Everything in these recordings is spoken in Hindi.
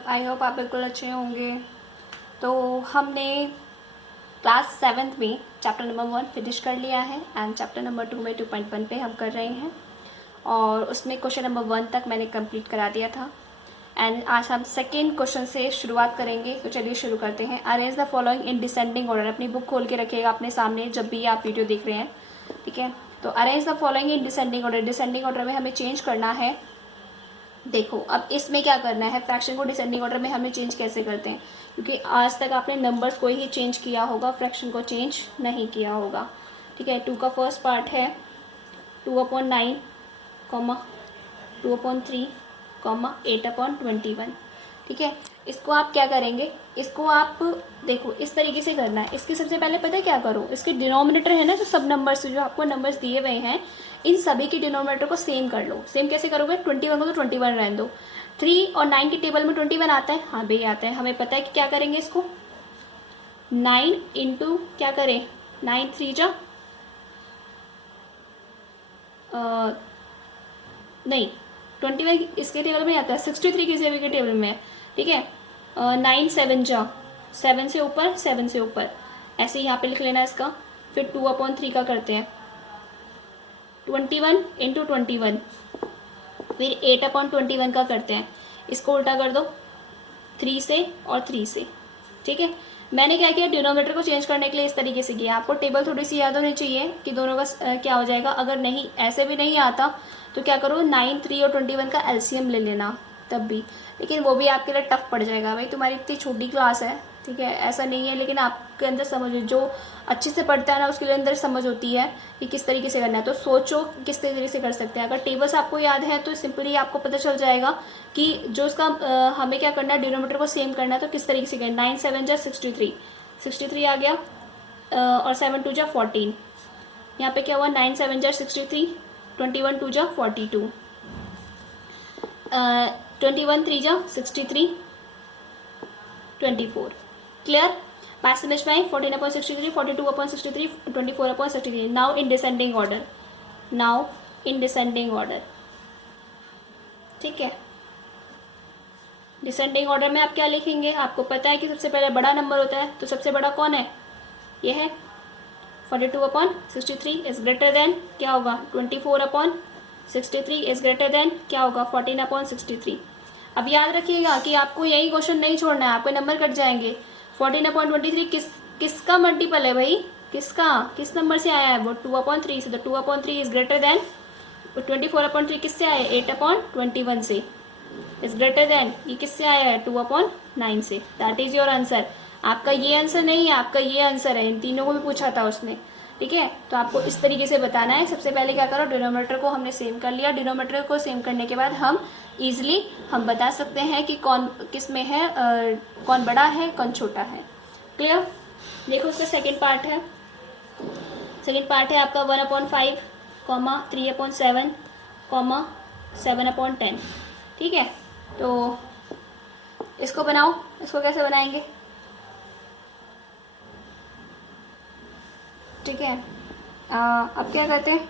सब। आई होप आप बिल्कुल अच्छे होंगे। तो हमने क्लास 7th में चैप्टर नंबर 1 फिनिश कर लिया है एंड चैप्टर नंबर 2 में 2.1 पे हम कर रहे हैं और उसमें क्वेश्चन नंबर 1 तक मैंने कंप्लीट करा दिया था एंड आज हम सेकेंड क्वेश्चन से शुरुआत करेंगे। तो चलिए शुरू करते हैं। Arrange the following in descending order. अपनी बुक खोल के रखिएगा अपने सामने जब भी आप वीडियो देख रहे हैं, ठीक है। तो arrange the following in descending order, descending order में हमें चेंज करना है। देखो अब इसमें क्या करना है, फ्रैक्शन को डिसेंडिंग ऑर्डर में हमें चेंज कैसे करते हैं, क्योंकि आज तक आपने नंबर्स को ही चेंज किया होगा, फ्रैक्शन को चेंज नहीं किया होगा, ठीक है। 2 का फर्स्ट पार्ट है 2/9, 2/3, 8/21, ठीक है। इसको आप क्या करेंगे, इसको आप देखो इस तरीके से करना है। इसके सबसे पहले पता है क्या करो, इसके डिनोमिनेटर है ना, जो सब नंबर्स जो आपको नंबर्स दिए हुए हैं, इन सभी के डिनोमिनेटर को सेम कर लो। सेम कैसे करोगे, 21 को तो 21 रहने दो। 3 और 9 की टेबल में 21 आता है, हाँ भाई आता है। हमें पता है कि क्या करेंगे, इसको 9 इंटू क्या करें, 9 3 जा नहीं 21 इसके टेबल में आता है, 63 किसी भी के टेबल में है, ठीक है। 9 7 जा 7 से ऊपर 7 से ऊपर, ऐसे ही यहाँ पे लिख लेना इसका। फिर 2/3 का करते हैं 21 इंटू 21, फिर 8/21 का करते हैं। इसको उल्टा कर दो 3 से और 3 से, ठीक है। मैंने क्या किया, डिनोमिनेटर को चेंज करने के लिए इस तरीके से किया। आपको टेबल थोड़ी सी याद होनी चाहिए कि दोनों का क्या हो जाएगा। अगर नहीं ऐसे भी नहीं आता तो क्या करो, 9 3 और 21 का एलसीएम ले लेना तब भी, लेकिन वो भी आपके लिए टफ पड़ जाएगा। भाई तुम्हारी इतनी छोटी क्लास है, ठीक है, ऐसा नहीं है, लेकिन आपके अंदर समझ, जो अच्छे से पढ़ता है ना उसके लिए अंदर समझ होती है कि किस तरीके से करना है। तो सोचो किस तरीके से कर सकते हैं। अगर टेबल्स आपको याद है तो सिंपली आपको पता चल जाएगा कि जो उसका हमें क्या करना है, डिनोमिनेटर को सेम करना है। तो किस तरीके से करना, 9 7 जा 63, 63 आ गया, और 7 2 जा 14। यहाँ पे क्या हुआ, 9 7 जा 63, 21 2 जा 42, 21 3 जा 63, 24। क्लियर, बात समझ में आई। 14/63, 42/63, 24/63। Now in descending order, now in descending order, ठीक है। डिसेंडिंग ऑर्डर में आप क्या लिखेंगे, आपको पता है कि सबसे पहले बड़ा नंबर होता है, तो सबसे बड़ा कौन है, ये है 42/63 इज ग्रेटर देन क्या होगा, 24/63 इज ग्रेटर देन क्या होगा, 14/63। अब याद रखिएगा कि आपको यही क्वेश्चन नहीं छोड़ना है, आपके नंबर कट जाएंगे। 14/23 किसका मल्टीपल है भाई, किस नंबर से आया है, वो 2/3 से। तो 2/3 इज ग्रेटर देन 24/3 किससे आया है, 8/21 से, इज ग्रेटर देन ये किससे आया है, 2/9 से। That is your answer. आपका ये आंसर नहीं है, आपका ये आंसर है। इन तीनों को भी पूछा था उसने, ठीक है। तो आपको इस तरीके से बताना है। सबसे पहले क्या करो, डिनोमिनेटर को हमने सेम कर लिया। डिनोमिनेटर को सेम करने के बाद हम इजीली हम बता सकते हैं कि कौन किस में है, कौन बड़ा है कौन छोटा है। क्लियर। देखो उसका सेकेंड पार्ट है, सेकेंड पार्ट है आपका 1/5, 3/7, 7/10, ठीक है। तो इसको बनाओ, इसको कैसे बनाएंगे, ठीक है। अब क्या करते हैं,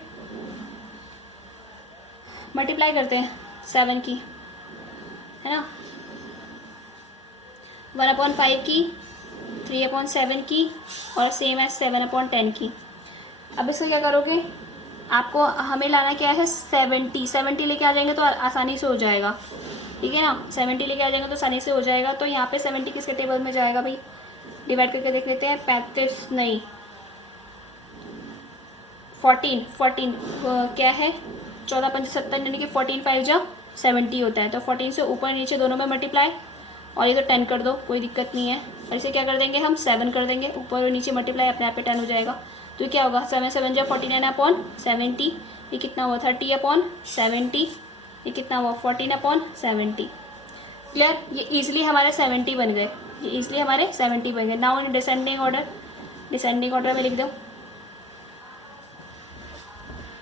मल्टीप्लाई करते हैं 7 की, है ना, 1/5 की, 3/7 की और सेम है 7/10 की। अब इसको क्या करोगे, आपको हमें लाना क्या है, 70 लेके आ जाएंगे तो आसानी से हो जाएगा, ठीक है ना। 70 लेके आ जाएंगे तो आसानी से हो जाएगा। तो यहाँ पे 70 किसके टेबल में जाएगा भाई, डिवाइड करके देख लेते हैं। 35 नहीं 14 क्या है, 14 5 70 यानी कि 14 5 जा 70 होता है। तो 14 से ऊपर नीचे दोनों में मल्टीप्लाई, और ये तो 10 कर दो, कोई दिक्कत नहीं है। और इसे क्या कर देंगे हम, 7 कर देंगे, ऊपर और नीचे मल्टीप्लाई, अपने आप पे 10 हो जाएगा। तो क्या होगा, 7 7 जा 49/70, ये कितना हुआ 30/70, ये कितना हुआ 14/70। क्लियर, ये इजीली हमारे 70 बन गए, ये इजीली हमारे 70 बन गए। Now in descending order, descending order में लिख दो,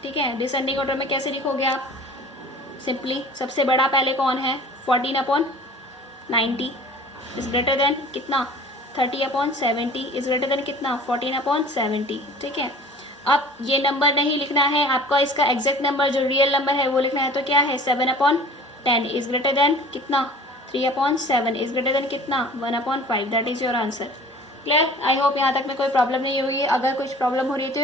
ठीक है। डिसेंडिंग ऑर्डर में कैसे लिखोगे आप, सिंपली सबसे बड़ा पहले कौन है, 14/90 इज ग्रेटर देन कितना, 30/70 इज ग्रेटर देन कितना, 14/70, ठीक है। अब ये नंबर नहीं लिखना है आपका, इसका एग्जैक्ट नंबर जो रियल नंबर है वो लिखना है। तो क्या है, 7/10 इज ग्रेटर देन कितना, 3/7 इज ग्रेटर देन कितना 1/5, that is your answer. Clear? I hope यहाँ तक में कोई प्रॉब्लम नहीं होगी। अगर कुछ प्रॉब्लम हो रही है तो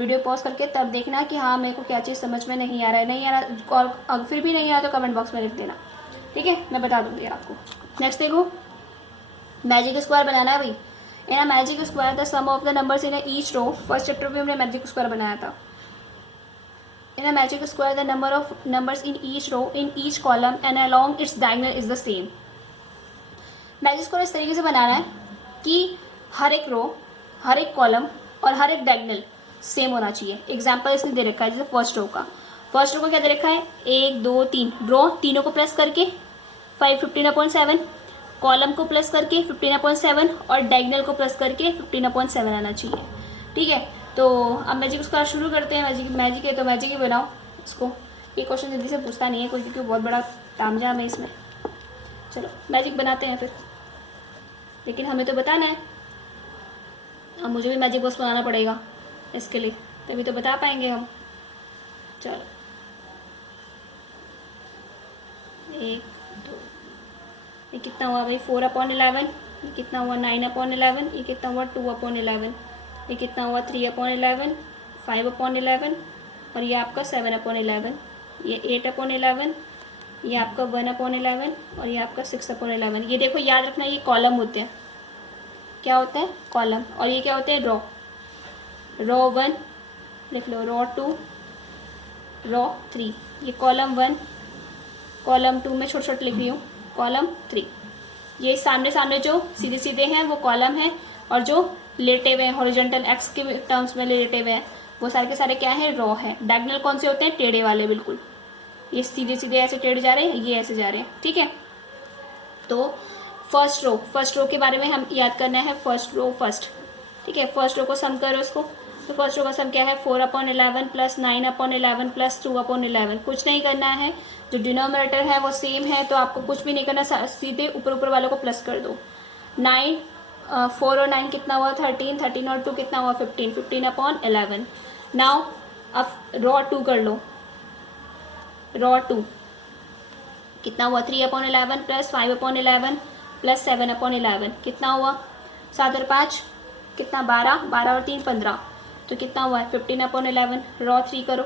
वीडियो पॉज करके तब देखना कि हाँ मेरे को क्या चीज़ समझ में नहीं आ रहा है, नहीं आ रहा, और अब फिर भी नहीं आ रहा तो कमेंट बॉक्स में लिख देना, ठीक है, मैं बता दूँगी आपको। नेक्स्ट देखो, मैजिक स्क्वायर बनाना है भाई। In a magic square the sum of the numbers in each row, first chapter में हमने मैजिक स्क्वायर बनाया था। In a magic square the number of numbers in each row in each column and along its diagonal is the same. Magic square इस तरीके से बनाना है कि हर एक रो, हर एक कॉलम और हर एक डायगोनल सेम होना चाहिए। एग्जाम्पल इसने दे रखा है, जैसे फर्स्ट रो का क्या दे रखा है 1 2 3 रो, तीनों को प्लस करके 15/7, कॉलम को प्लस करके 15/7 और डायगोनल को प्लस करके 15/7 आना चाहिए, ठीक है। तो अब मैजिक उसका शुरू करते हैं। मैजिक है तो मैजिक ही बनाओ इसको। ये क्वेश्चन जल्दी से पूछता नहीं है कोई, क्योंकि बहुत बड़ा तामझाम है इसमें। चलो मैजिक बनाते हैं फिर, लेकिन हमें तो बताना है। अब मुझे भी मैजिक बॉक्स बनाना पड़ेगा इसके लिए, तभी तो बता पाएंगे हम। चलो 1 2, ये कितना हुआ भाई 4/11, ये कितना हुआ 9/11, ये कितना हुआ 2/11, ये कितना हुआ 3/11, 5/11 और ये आपका 7/11, ये 8/11, ये आपका 1/11 और ये आपका 6/11। ये देखो याद रखना, ये कॉलम होते हैं। क्या होते हैं? कॉलम। और ये क्या होते हैं? रो। रो 1 लिख लो, रो 2, रो 3। ये कॉलम 1, कॉलम 2 में छोटे छोटे लिख रही हूँ, कॉलम 3। ये सामने सामने जो सीधे सीधे हैं वो कॉलम है, और जो लेटे हुए हैं हॉरिजॉन्टल एक्स के टर्म्स में लेटे हुए हैं वो सारे के सारे क्या है? रो है। डायगोनल कौन से होते हैं? टेढ़े वाले, बिल्कुल। ये सीधे सीधे ऐसे टेढ़े जा रहे हैं, ये ऐसे जा रहे हैं, ठीक है। तो फर्स्ट रो के बारे में हम याद करना है। फर्स्ट रो फर्स्ट, ठीक है। फर्स्ट रो को सम करो इसको। तो फर्स्ट रो का सम क्या है? 4/11 प्लस 9/11 प्लस 2/11। कुछ नहीं करना है, जो डिनोमिनेटर है वो सेम है, तो आपको कुछ भी नहीं करना, सीधे ऊपर ऊपर वालों को प्लस कर दो। 4 और 9 कितना हुआ? 13, 13 और 2 कितना हुआ? 15, 15/11। नाउ अब रो 2 कर लो। रो 2 कितना हुआ? 3/11 प्लस 5/11 प्लस 7/11 कितना हुआ? 7 और 5 कितना? 12, 12 और 3 15, तो कितना हुआ है? 15/11। रो 3 करो,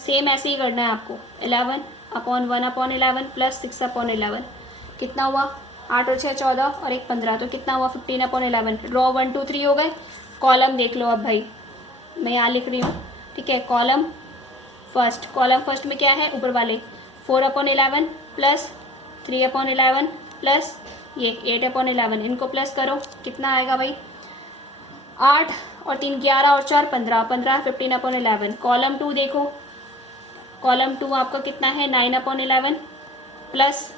सेम ऐसे ही करना है आपको। 11/1/11 प्लस 6/11 कितना हुआ? 8 और 6 14 और 1 15, तो कितना हुआ? 15/11। रो 1 2 3 हो गए। कॉलम देख लो अब भाई, मैं यहाँ लिख रही हूँ, ठीक है। कॉलम फर्स्ट में क्या है? ऊपर वाले 4/11 प्लस 3/11 प्लस ये 8/11, इनको प्लस करो, कितना आएगा भाई? 8 और 3 11 और 4 15, 15 15/11। कॉलम 2 देखो, कॉलम 2 आपका कितना है? 9/11 प्लस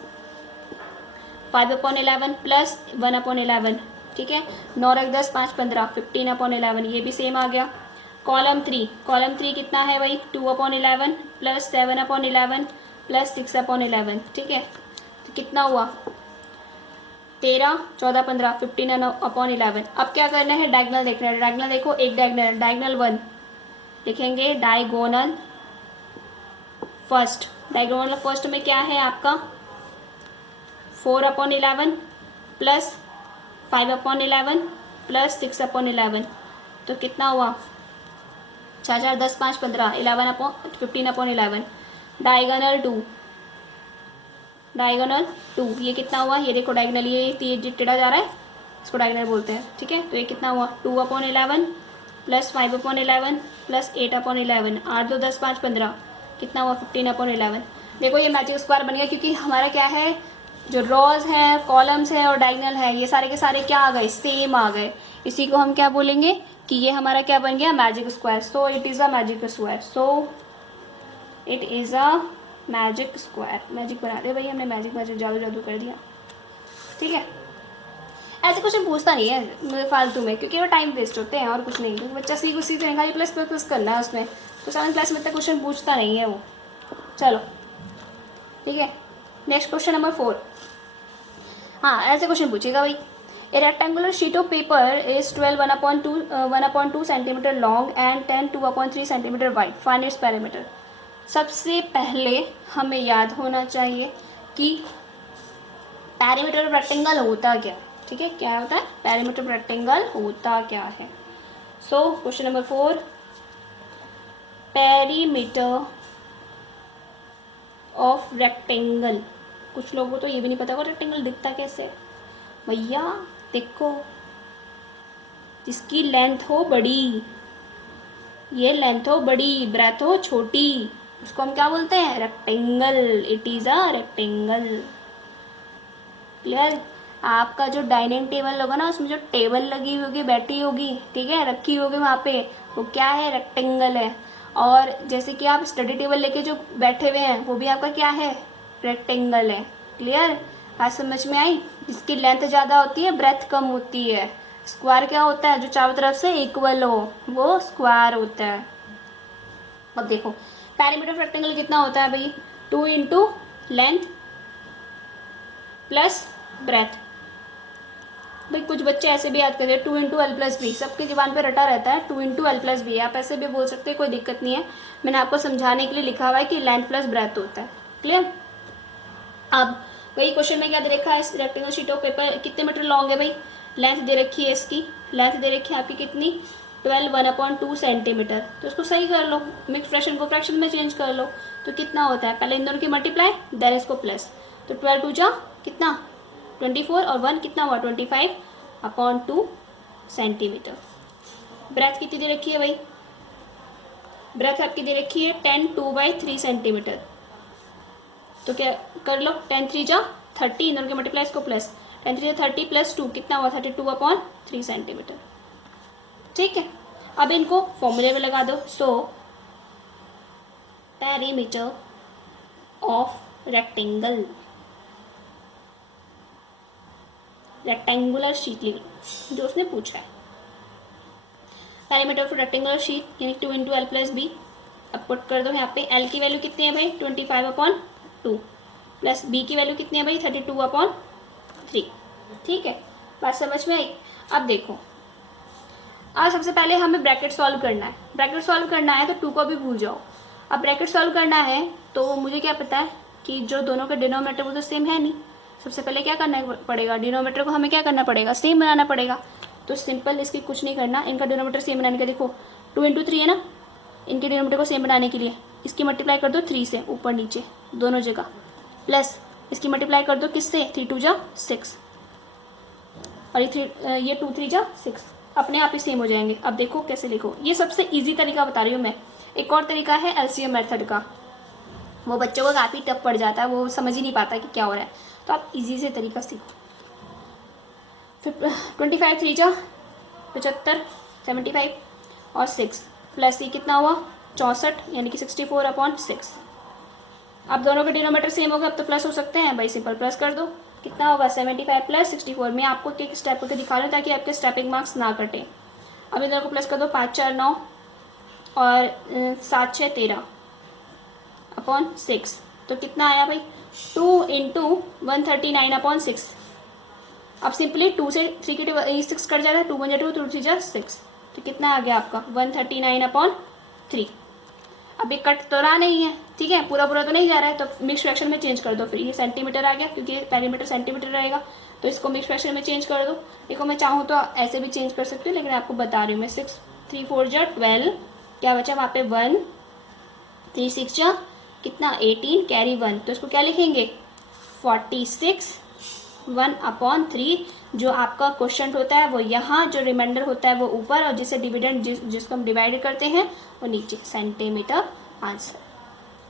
5/11 प्लस 1/11, ठीक है। 9 और 10 5 15, 15/11, ये भी सेम आ गया। कॉलम 3 कितना है भाई? 2/11 प्लस 7/11 प्लस 6/11, ठीक है। तो कितना हुआ? 13 14 15, 15/11। अब क्या करना है? डायगोनल देखना है। डायगोनल देखो, एक डायगोनल 1 लिखेंगे। डायगोनल फर्स्ट में क्या है आपका? 4/11 प्लस 5/11 प्लस 6/11, तो कितना हुआ? 4 4 10 5 15, 15/11। डायगोनल 2 ये कितना हुआ? ये देखो डायगोनल, ये टेढ़ा जा रहा है, इसको डायगोनल बोलते हैं, ठीक है। तो ये कितना हुआ? 2/11 प्लस 5/11 प्लस 8/11, 8 2 10 5 15, कितना हुआ? 15/11। देखो ये मैजिक स्क्वायर बन गया, क्योंकि हमारा क्या है? जो रोज हैं, कॉलम्स हैं और डायगोनल है, ये सारे के सारे क्या आ गए? सेम आ गए। इसी को हम क्या बोलेंगे कि ये हमारा क्या बन गया? Magic square. So it is a magic square. Magic square. Magic बना दिया भाई हमने, मैजिक जादू कर दिया, ठीक है। ऐसे क्वेश्चन पूछता नहीं है फालतू में, क्योंकि वो टाइम वेस्ट होते हैं और कुछ नहीं। क्योंकि बच्चा सीखने खाली प्लस प्लस प्लस करना है उसमें, तो 7 क्लास में इतना क्वेश्चन पूछता नहीं है वो। चलो ठीक है, नेक्स्ट क्वेश्चन नंबर 4। हाँ ऐसे क्वेश्चन पूछेगा भाई। ए rectangular sheet of paper is 12 1/2 centimetre long and 10 2/3 centimetre wide, find its parameter. सबसे पहले हमें याद होना चाहिए कि पेरीमीटर ऑफ रेक्टेंगल होता क्या, ठीक है, क्या होता है पेरीमीटर ऑफ रेक्टेंगल होता क्या है। So question number 4, perimeter of rectangle. कुछ लोगों को तो ये भी नहीं पता होगा रेक्टेंगल दिखता कैसे। भैया देखो, जिसकी लेंथ हो बड़ी, ये लेंथ हो बड़ी, ब्रेथ हो छोटी, उसको हम क्या बोलते हैं, rectangle. It is a rectangle. Clear. आपका जो डाइनिंग टेबल होगा ना, उसमें जो टेबल लगी होगी, बैठी होगी, ठीक है, रखी होगी वहाँ पे, वो क्या है, रेक्टेंगल है। और जैसे कि आप स्टडी टेबल लेके जो बैठे हुए हैं, वो भी आपका क्या है, रेक्टेंगल है। क्लियर, बात समझ में आई। जिसकी लेंथ ज़्यादा होती है, ब्रेथ कम होती है। स्क्वायर क्या होता है, जो चारों तरफ से इक्वल हो, वो स्क्वायर होता है। अब देखो पेरीमीटर ऑफ रेक्टेंगल कितना होता है भाई, 2 इंटू लेंथ प्लस ब्रेथ। भाई कुछ बच्चे ऐसे भी याद करिए, 2 इंटू एल प्लस बी, सबकी जुबान पे रटा रहता है 2 इंटू एल प्लस बी। आप ऐसे भी बोल सकते हैं, कोई दिक्कत नहीं है। मैंने आपको समझाने के लिए लिखा हुआ है कि लेंथ प्लस ब्रेथ होता है। क्लियर। अब वही क्वेश्चन में क्या दे रखा है, इस रेक्टेंगल शीट ऑफ पेपर कितने मीटर लॉन्ग है भाई, लेंथ दे रखी है, इसकी लेंथ दे रखी है आपकी कितनी, 12 1/2 सेंटीमीटर। तो उसको सही कर लो, मिक्स फ्रैक्शन को फ्रैक्शन में चेंज कर लो। तो कितना होता है, पहले इन दोनों की मल्टीप्लाई, देन इसको प्लस। तो 12 2 जा कितना 24 और 1 कितना हुआ 25/2 सेंटीमीटर। ब्रेथ कितनी दे रखी है भाई, ब्रेथ आपकी दे रखी है 10 2/3 सेंटीमीटर। तो क्या कर लो, 10 3 जा 30, इन दोनों के मल्टीप्लाई, इसको प्लस, 10 3 जा 30 प्लस 2 कितना हुआ 32/3 सेंटीमीटर। ठीक है, अब इनको फॉर्मूले में लगा दो। So perimeter of rectangle, rectangular sheet लिख लो जो उसने पूछा है। पेरीमीटर ऑफ रेक्टेंगुलर शीट यानी 2 इंटू एल प्लस बी। अब पुट कर दो यहाँ पे, एल की वैल्यू कितनी है भाई 25/2 प्लस बी की वैल्यू कितनी है भाई 32/3। ठीक है, बात समझ में आई। अब देखो, आज सबसे पहले हमें ब्रैकेट सॉल्व करना है। ब्रैकेट सॉल्व करना है तो 2 को भी भूल जाओ। अब ब्रैकेट सॉल्व करना है तो मुझे क्या पता है कि जो दोनों का डिनोमिनेटर वो तो सेम है नहीं। सबसे पहले क्या करना पड़ेगा, डिनोमिनेटर को हमें क्या करना पड़ेगा, सेम बनाना पड़ेगा। तो सिंपल, इसकी कुछ नहीं करना, इनका डिनोमिनेटर सेम बनाने का। देखो 2 इंटू 3 है ना, इनके डिनोमिनेटर को सेम बनाने के लिए इसकी मल्टीप्लाई कर दो 3 से, ऊपर नीचे दोनों जगह, प्लस इसकी मल्टीप्लाई कर दो किससे, 3 2 जा 6 और ये 2 3 जा 6, अपने आप ही सेम हो जाएंगे। अब देखो कैसे लिखो, ये सबसे इजी तरीका बता रही हूँ मैं। एक और तरीका है एलसीएम मेथड का, वो बच्चों को काफ़ी टफ पड़ जाता है, वो समझ ही नहीं पाता कि क्या हो रहा है। तो आप इजी से तरीका सीखो। फिर 25 3 जा 75 75 और 6 प्लस ये कितना हुआ 64 यानी कि 64/6। अब दोनों के डिनोमीटर सेम हो गए, अब तो प्लस हो सकते हैं भाई, सिंपल प्लस कर दो। कितना होगा 75 प्लस 64। मैं आपको एक स्टेप करके दिखा रही हूँ ताकि आपके स्टेपिंग मार्क्स ना कटे। अब इन दोनों को प्लस कर दो, 5 4 9 और 7 6 13/6। तो कितना आया भाई 2 इंटू 139/6। अब सिंपली 2 से 3 के 6 कट जाएगा, 2 1 जा 2 2 3 जा 6। तो कितना आ गया आपका 139/3। अब ये कट तो रहा नहीं है, ठीक है, पूरा पूरा तो नहीं जा रहा है, तो मिक्स फ्रैक्शन में चेंज कर दो। फिर ये सेंटीमीटर आ गया क्योंकि पेरीमीटर सेंटीमीटर रहेगा, तो इसको मिक्स फ्रैक्शन में चेंज कर दो। देखो मैं चाहूँ तो ऐसे भी चेंज कर सकती हूँ, लेकिन आपको बता रही हूँ मैं। 6 3 4 जा 12, क्या बचा वहाँ पे 1, 3 6 जा कितना 18, कैरी 1, तो इसको क्या लिखेंगे 46 1/3। जो आपका क्वेश्चन होता है वो यहाँ, जो रिमाइंडर होता है वो ऊपर, और जिसे डिविडेंड जिसको हम डिवाइड करते हैं वो नीचे, सेंटीमीटर आंसर।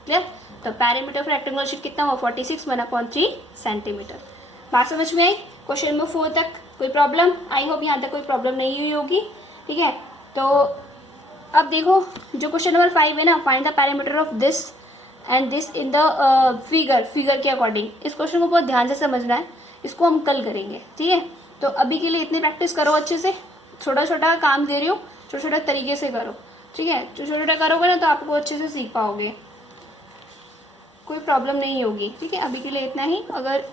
क्लियर। तो पेरीमीटर ऑफ रेक्टेंगुलर शीट कितना हुआ 46 1/3 सेंटीमीटर। बात समझ में आई। क्वेश्चन नंबर 4 तक कोई प्रॉब्लम, आई होप यहाँ तक कोई प्रॉब्लम नहीं हुई होगी। ठीक है, तो अब देखो जो क्वेश्चन नंबर 5 है ना, find the perimeter of this and this in the figure के अकॉर्डिंग। इस क्वेश्चन को बहुत ध्यान से समझना है, इसको हम कल करेंगे। ठीक है, तो अभी के लिए इतनी प्रैक्टिस करो अच्छे से। छोटा छोटा काम दे रही हो, छोटा छोटा तरीके से करो। ठीक है, जो छोटा छोटा करोगे ना तो आपको अच्छे से सीख पाओगे, कोई प्रॉब्लम नहीं होगी। ठीक है, अभी के लिए इतना ही। अगर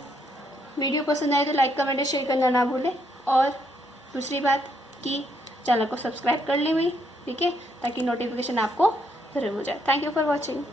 वीडियो पसंद आए तो लाइक कमेंट शेयर करना ना भूलें, और दूसरी बात कि चैनल को सब्सक्राइब कर लें भाई, ठीक है, ताकि नोटिफिकेशन आपको जरूर हो जाए। Thank you for watching.